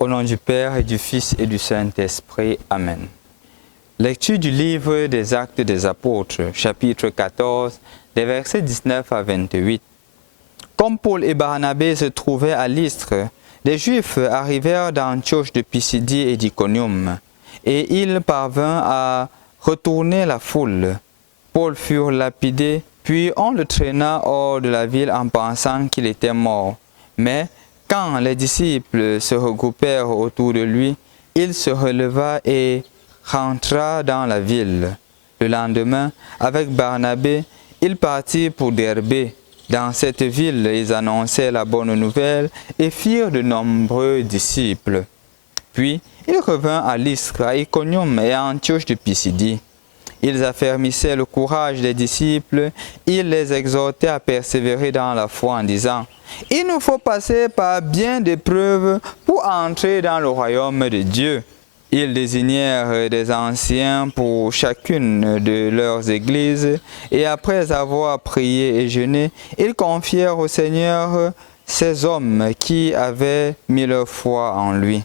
Au nom du Père et du Fils et du Saint-Esprit. Amen. Lecture du livre des Actes des Apôtres, chapitre 14, des versets 19 à 28. Comme Paul et Barnabé se trouvaient à Lystre, des Juifs arrivèrent d'Antioche de Pisidie et d'Iconium, et ils parvinrent à retourner la foule. Paul fut lapidé, puis on le traîna hors de la ville en pensant qu'il était mort. Mais quand les disciples se regroupèrent autour de lui, il se releva et rentra dans la ville. Le lendemain, avec Barnabé, ils partirent pour Derbé. Dans cette ville, ils annonçaient la bonne nouvelle et firent de nombreux disciples. Puis, ils revinrent à Lystre, à Iconium et à Antioche de Pisidie. Ils affermissaient le courage des disciples, ils les exhortaient à persévérer dans la foi en disant « Il nous faut passer par bien d'épreuves pour entrer dans le royaume de Dieu. » Ils désignèrent des anciens pour chacune de leurs églises, et après avoir prié et jeûné, ils confièrent au Seigneur ces hommes qui avaient mis leur foi en lui.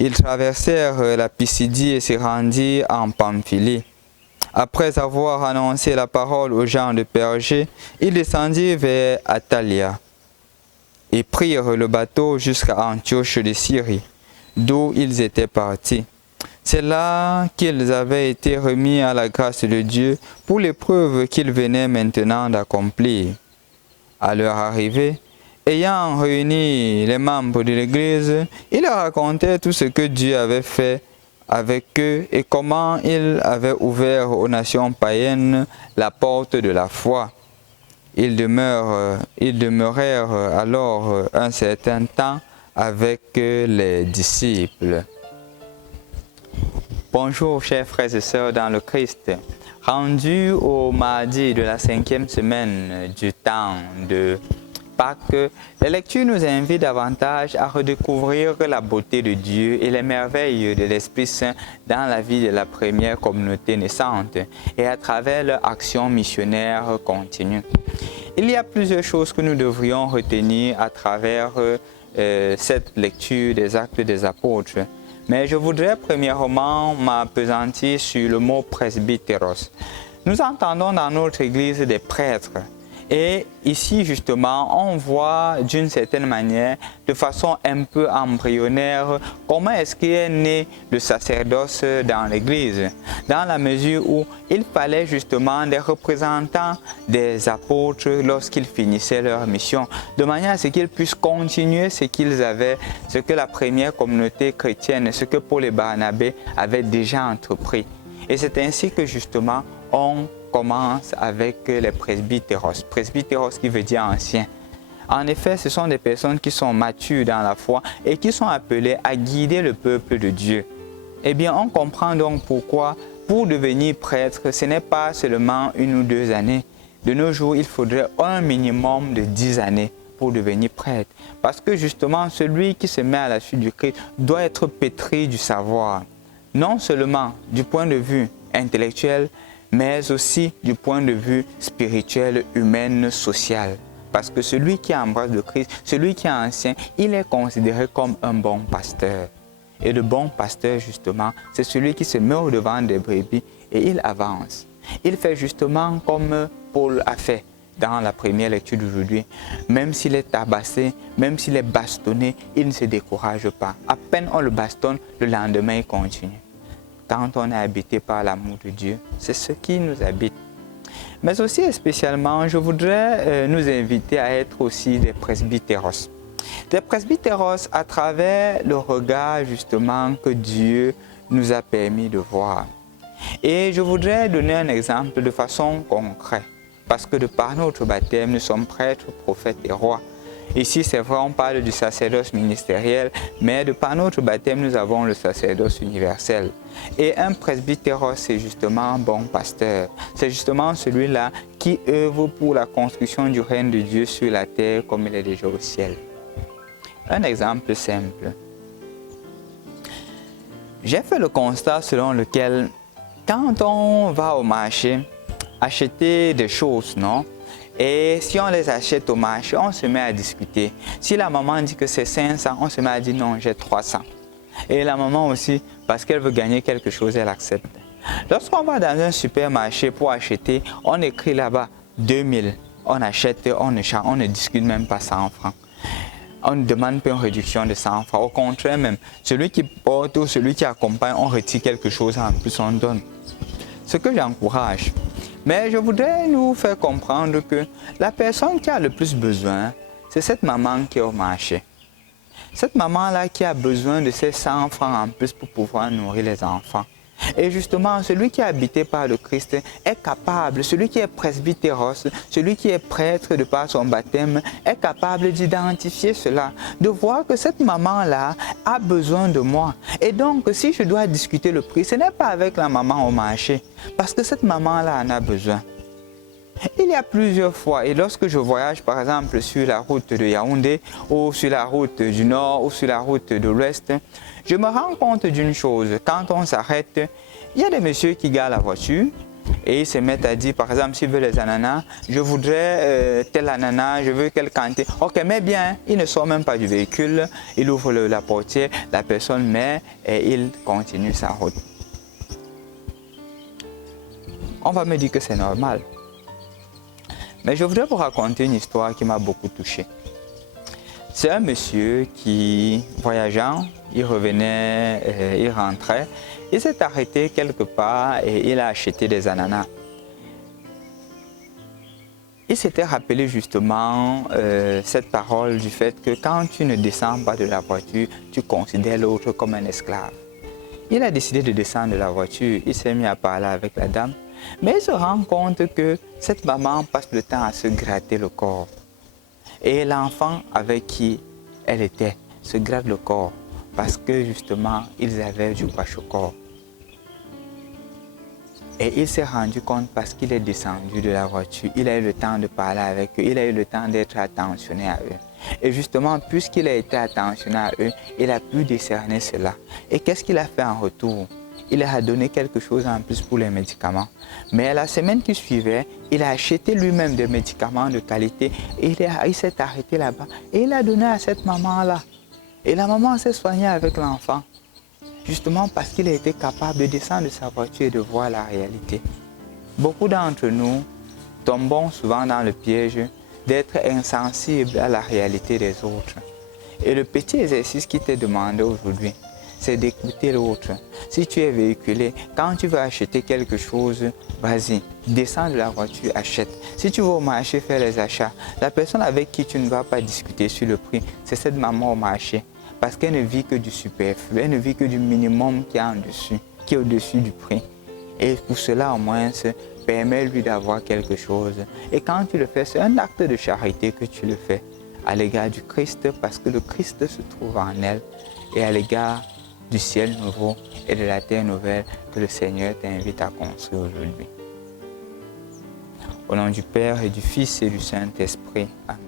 Ils traversèrent la Pisidie et se rendirent en Pamphylie. Après avoir annoncé la parole aux gens de Pergé, ils descendirent vers Attalia et prirent le bateau jusqu'à Antioche de Syrie, d'où ils étaient partis. C'est là qu'ils avaient été remis à la grâce de Dieu pour l'épreuve qu'ils venaient maintenant d'accomplir. À leur arrivée, ayant réuni les membres de l'Église, il leur racontait tout ce que Dieu avait fait avec eux et comment il avait ouvert aux nations païennes la porte de la foi. Ils demeurèrent alors un certain temps avec les disciples. Bonjour chers frères et sœurs dans le Christ. Rendu au mardi de la 5e semaine du temps de Pâques, les lectures nous invitent davantage à redécouvrir la beauté de Dieu et les merveilles de l'Esprit Saint dans la vie de la première communauté naissante et à travers leur action missionnaire continue. Il y a plusieurs choses que nous devrions retenir à travers cette lecture des Actes des Apôtres. Mais je voudrais premièrement m'appesantir sur le mot presbytéros. Nous entendons dans notre Église des prêtres. Et ici, justement, on voit d'une certaine manière, de façon un peu embryonnaire, comment est-ce qu'est né le sacerdoce dans l'Église, dans la mesure où il fallait justement des représentants des apôtres lorsqu'ils finissaient leur mission, de manière à ce qu'ils puissent continuer ce qu'ils avaient, ce que la première communauté chrétienne, ce que Paul et Barnabé avaient déjà entrepris. Et c'est ainsi que justement, on commence avec les presbytéros. Presbytéros qui veut dire ancien. En effet, ce sont des personnes qui sont matures dans la foi et qui sont appelées à guider le peuple de Dieu. Eh bien, on comprend donc pourquoi, pour devenir prêtre, ce n'est pas seulement 1 ou 2 années. De nos jours, il faudrait un minimum de 10 années pour devenir prêtre. Parce que justement, celui qui se met à la suite du Christ doit être pétri du savoir. Non seulement du point de vue intellectuel, mais aussi du point de vue spirituel, humain, social. Parce que celui qui embrasse le Christ, celui qui est ancien, il est considéré comme un bon pasteur. Et le bon pasteur, justement, c'est celui qui se met au devant des brebis et il avance. Il fait justement comme Paul a fait dans la première lecture d'aujourd'hui. Même s'il est tabassé, même s'il est bastonné, il ne se décourage pas. À peine on le bastonne, le lendemain il continue. Quand on est habité par l'amour de Dieu, c'est ce qui nous habite. Mais aussi et spécialement, je voudrais nous inviter à être aussi des presbytéros. Des presbytéros à travers le regard justement que Dieu nous a permis de voir. Et je voudrais donner un exemple de façon concrète. Parce que de par notre baptême, nous sommes prêtres, prophètes et rois. Ici, c'est vrai, on parle du sacerdoce ministériel, mais de par notre baptême, nous avons le sacerdoce universel. Et un presbytéros, c'est justement un bon pasteur. C'est justement celui-là qui œuvre pour la construction du règne de Dieu sur la terre comme il est déjà au ciel. Un exemple simple. J'ai fait le constat selon lequel, quand on va au marché acheter des choses, non? Et si on les achète au marché, on se met à discuter. Si la maman dit que c'est 500, on se met à dire non, j'ai 300. Et la maman aussi, parce qu'elle veut gagner quelque chose, elle accepte. Lorsqu'on va dans un supermarché pour acheter, on écrit là-bas 2000. On achète, on ne discute même pas 100 francs. On ne demande pas une réduction de 100 francs. Au contraire même, celui qui porte ou celui qui accompagne, on retire quelque chose en plus, on donne. Ce que j'encourage. Mais je voudrais nous faire comprendre que la personne qui a le plus besoin, c'est cette maman qui est au marché. Cette maman-là qui a besoin de ces 100 francs en plus pour pouvoir nourrir les enfants. Et justement, celui qui est habité par le Christ est capable, celui qui est presbytéros, celui qui est prêtre de par son baptême, est capable d'identifier cela, de voir que cette maman-là a besoin de moi. Et donc, si je dois discuter le prix, ce n'est pas avec la maman au marché, parce que cette maman-là en a besoin. Il y a plusieurs fois, et lorsque je voyage par exemple sur la route de Yaoundé, ou sur la route du Nord, ou sur la route de l'Ouest, je me rends compte d'une chose. Quand on s'arrête, il y a des messieurs qui garent la voiture, et ils se mettent à dire, par exemple, s'ils veulent les ananas, je voudrais tel ananas, je veux quelle quantité. Ok, mais bien, il ne sort même pas du véhicule, il ouvre la portière, la personne met, et il continue sa route. On va me dire que c'est normal. Mais je voudrais vous raconter une histoire qui m'a beaucoup touché. C'est un monsieur qui, voyageant, il revenait, il rentrait, il s'est arrêté quelque part et il a acheté des ananas. Il s'était rappelé justement cette parole du fait que quand tu ne descends pas de la voiture, tu considères l'autre comme un esclave. Il a décidé de descendre de la voiture, il s'est mis à parler avec la dame. Mais il se rend compte que cette maman passe le temps à se gratter le corps. Et l'enfant avec qui elle était se gratte le corps parce que justement, ils avaient du kwashiorkor. Et il s'est rendu compte parce qu'il est descendu de la voiture, il a eu le temps de parler avec eux, il a eu le temps d'être attentionné à eux. Et justement, puisqu'il a été attentionné à eux, il a pu décerner cela. Et qu'est-ce qu'il a fait en retour? Il a donné quelque chose en plus pour les médicaments. Mais la semaine qui suivait, il a acheté lui-même des médicaments de qualité et il s'est arrêté là-bas et il a donné à cette maman-là. Et la maman s'est soignée avec l'enfant, justement parce qu'il a été capable de descendre de sa voiture et de voir la réalité. Beaucoup d'entre nous tombons souvent dans le piège d'être insensibles à la réalité des autres. Et le petit exercice qui t'est demandé aujourd'hui, c'est d'écouter l'autre. Si tu es véhiculé, quand tu veux acheter quelque chose, vas-y, descends de la voiture, achète. Si tu vas au marché faire les achats, la personne avec qui tu ne vas pas discuter sur le prix, c'est cette maman au marché. Parce qu'elle ne vit que du superflu, elle ne vit que du minimum qui est en dessus, qui est au-dessus du prix. Et pour cela, au moins, permets-lui d'avoir quelque chose. Et quand tu le fais, c'est un acte de charité que tu le fais à l'égard du Christ, parce que le Christ se trouve en elle, et à l'égard du ciel nouveau et de la terre nouvelle que le Seigneur t'invite à construire aujourd'hui. Au nom du Père et du Fils et du Saint-Esprit. Amen.